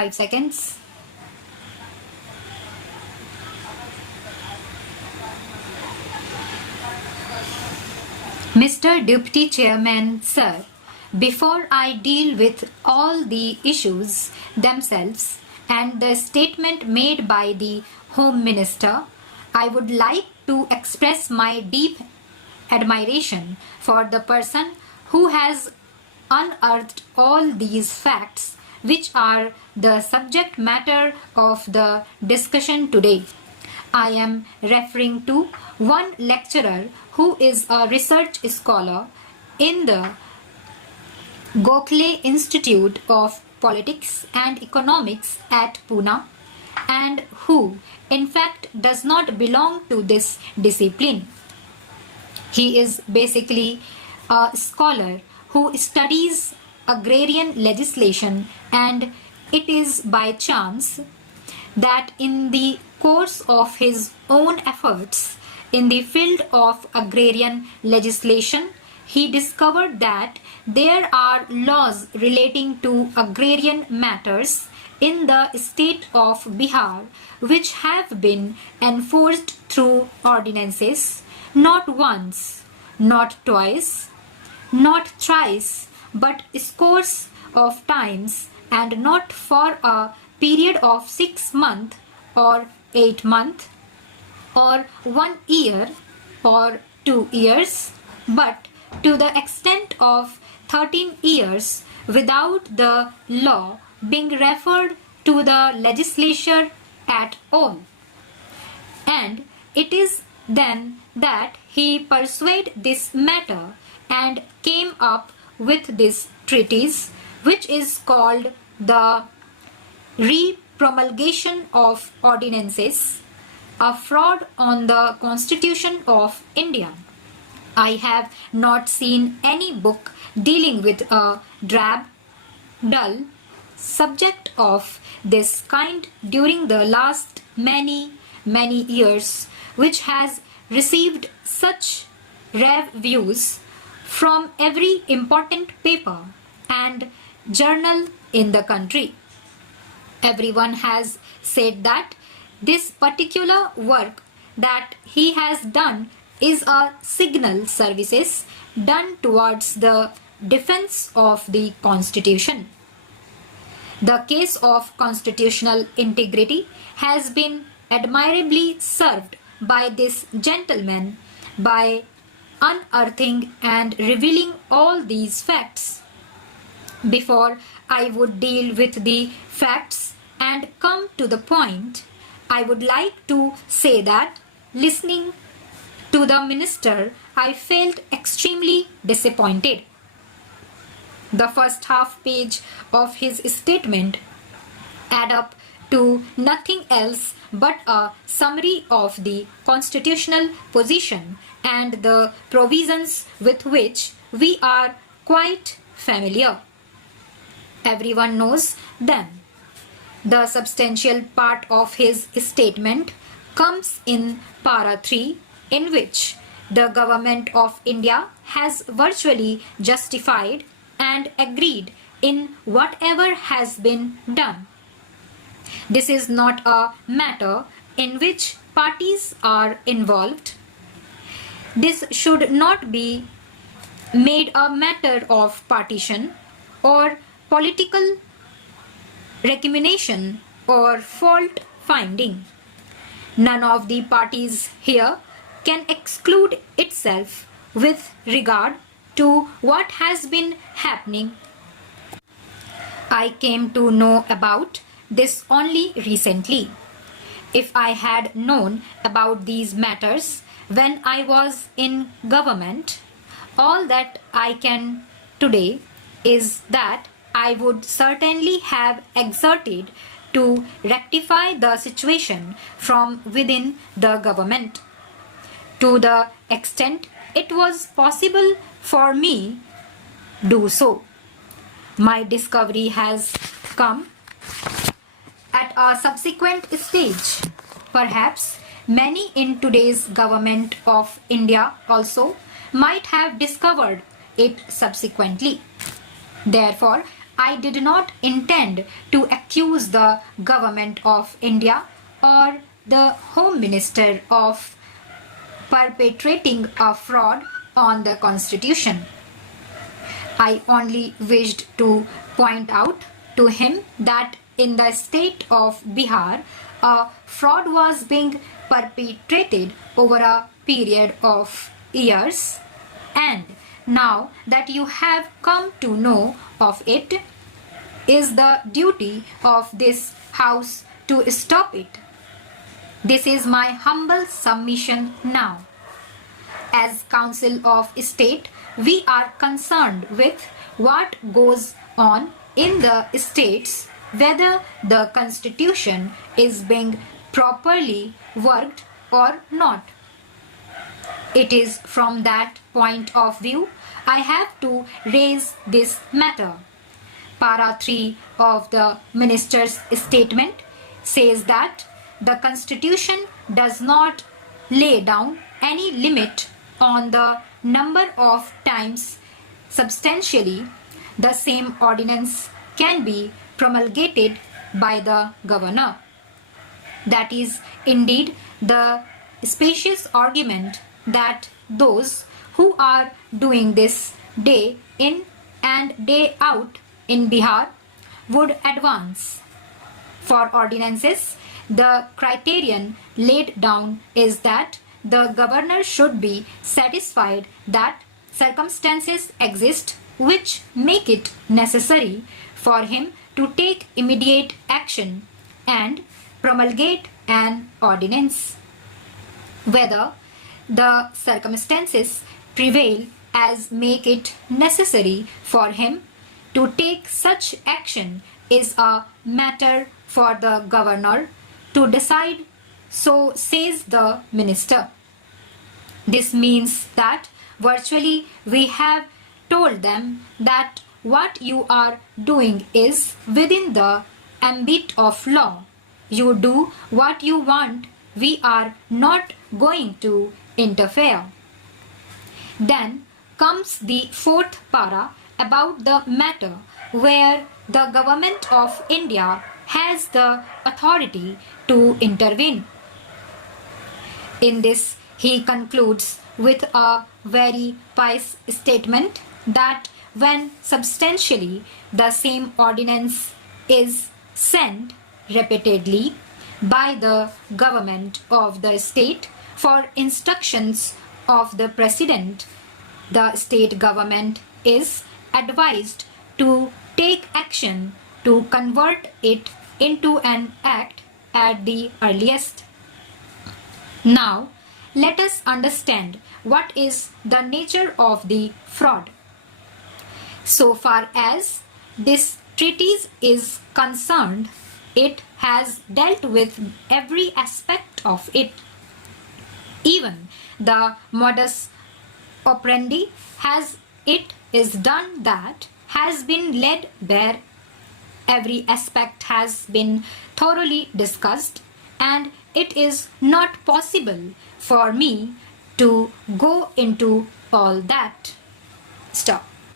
5 seconds. Mr. Deputy Chairman, sir, before I deal with all the issues themselves and the statement made by the Home Minister, I would like to express my deep admiration for the person who has unearthed all these facts which are the subject matter of the discussion today. I am referring to one lecturer who is a research scholar in the Gokhale Institute of Politics and Economics at Pune and who in fact does not belong to this discipline. He is basically a scholar who studies agrarian legislation, and it is by chance that in the course of his own efforts in the field of agrarian legislation, he discovered that there are laws relating to agrarian matters in the state of Bihar which have been enforced through ordinances, not once, not twice, not thrice, but scores of times, and not for a period of 6 months or 8 months or 1 year or 2 years, but to the extent of 13 years without the law being referred to the legislature at all. And it is then that he pursued this matter and came up with this treatise, which is called the Repromulgation of Ordinances, a fraud on the Constitution of India. I have not seen any book dealing with a drab, dull subject of this kind during the last many years which has received such reviews from every important paper and journal in the country. Everyone has said that this particular work that he has done is a signal services done towards the defense of the Constitution. The case of constitutional integrity has been admirably served by this gentleman by unearthing and revealing all these facts. Before I would deal with the facts and come to the point, I would like to say that listening to the minister, I felt extremely disappointed. The first half page of his statement add up to nothing else but a summary of the constitutional position and the provisions with which we are quite familiar. Everyone knows them. The substantial part of his statement comes in para 3, in which the government of India has virtually justified and agreed in whatever has been done. This is not a matter in which parties are involved. This should not be made a matter of partition or political recrimination or fault finding. None of the parties here can exclude itself with regard to what has been happening. I came to know about this only recently. If I had known about these matters when I was in government, all that I can today is that I would certainly have exerted to rectify the situation from within the government. To the extent it was possible for me do so. My discovery has come at a subsequent stage. Perhaps many in today's government of India also might have discovered it subsequently. Therefore, I did not intend to accuse the government of India or the Home Minister of perpetrating a fraud on the Constitution. I only wished to point out to him that in the state of Bihar, a fraud was being perpetrated over a period of years, and now that you have come to know of it, is the duty of this house to stop it. This is my humble submission now. As Council of State, we are concerned with what goes on in the states, whether the Constitution is being properly worked or not. It is from that point of view I have to raise this matter. Para 3 of the Minister's statement says that the Constitution does not lay down any limit on the number of times substantially the same ordinance can be promulgated by the governor. That is indeed the specious argument that those who are doing this day in and day out in Bihar would advance. For ordinances, the criterion laid down is that the governor should be satisfied that circumstances exist which make it necessary for him to take immediate action and promulgate an ordinance. Whether the circumstances prevail as make it necessary for him to take such action is a matter for the governor to decide, so says the minister. This means that virtually we have told them that what you are doing is within the ambit of law. You do what you want. We are not going to interfere. Then comes the fourth para about the matter where the government of India has the authority to intervene. In this, he concludes with a very pious statement that when substantially the same ordinance is sent repeatedly by the government of the state for instructions of the president, the state government is advised to take action to convert it into an act at the earliest. Now, let us understand what is the nature of the fraud. So far as this treatise is concerned, it has dealt with every aspect of it. Even the modus operandi has it is done that has been laid bare. Every aspect has been thoroughly discussed, and it is not possible for me to go into all that. Stop.